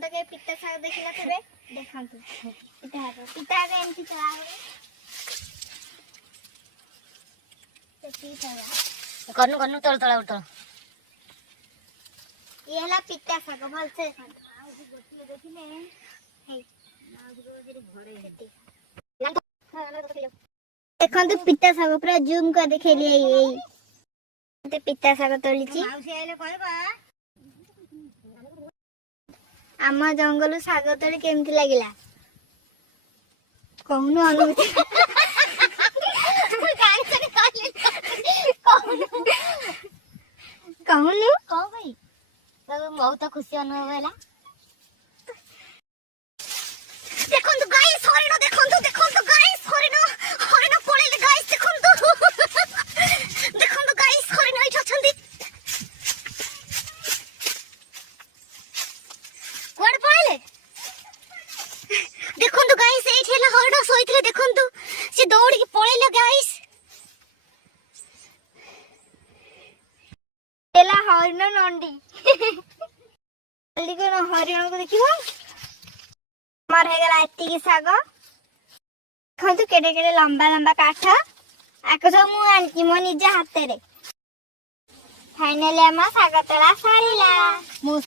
ଆପଣ ତ କେବେ ପିତା ଶାଗ ଦେଖିନଥିବେ, ଦେଖନ୍ତୁ ପିତା ଶାଗ ଏମିତି ତୋଳା ହୁଏ। କନୁ ତଳ ତଳ ଉଠ। ଇଏ ହେଲା ପିତା ଶାଗ, ଭଲସେ ଦେଖନ୍ତୁ। ଦେଖିଲେ ଦେଖନ୍ତୁ ପିତା ଶାଗ ପୁରା ଜୁମ କରି ଦେଖେଇଲି। ଏଇ ପିତା ଶାଗ ତୋଳିଛି। ଆମ ଜଙ୍ଗଲ ଶାଗ ତୋଳି କେମିତି ଲାଗିଲା କହୁନୁ ଅନୁଭୂତି? କହୁନୁ କଣ ଭାଇ ବହୁତ ଖୁସି ଅନୁଭବ ହେଲା। ଦେଖନ୍ତୁ ଗାଇସ୍, ହରିଣ ଦେଖନ୍ତୁ, ଦେଖନ୍ତୁ ଗାଇସ୍, ହରିଣ ପଳେଇଲେ ଗାଇସ୍, ଦେଖନ୍ତୁ ଦେଖନ୍ତୁ ଗାଇସ୍, ହରିଣ ଏଇଠି ଅଛନ୍ତି। କୁଆଡେ ପଳେଇଲେ? ଦେଖନ୍ତୁ ଗାଇସ୍, ଏଇଠି ହେଲା ହରିଣ ଶୋଇଥିଲେ, ଦେଖନ୍ତୁ ସେ ଦୌଡ଼ିକି ପଳେଇଲେ ଗାଇସ୍। ହେଲା ହରିଣ ନଣ୍ଡି। କାଲି କଣ ହରିଣକୁ ଦେଖିବ? ଆମର ହେଇଗଲା ଏତିକି ଶାଗ। ଦେଖନ୍ତୁ କେଡେ କେଡେ ଲମ୍ବା ଲମ୍ବା କାଠ। ଆକୁ ସବୁ ମୁଁ ଆଣିଛି ମୋ ନିଜ ହାତରେ। ଫାଇନାଲି ଆମ ଶାଗ ତୋଳା ସରିଲା।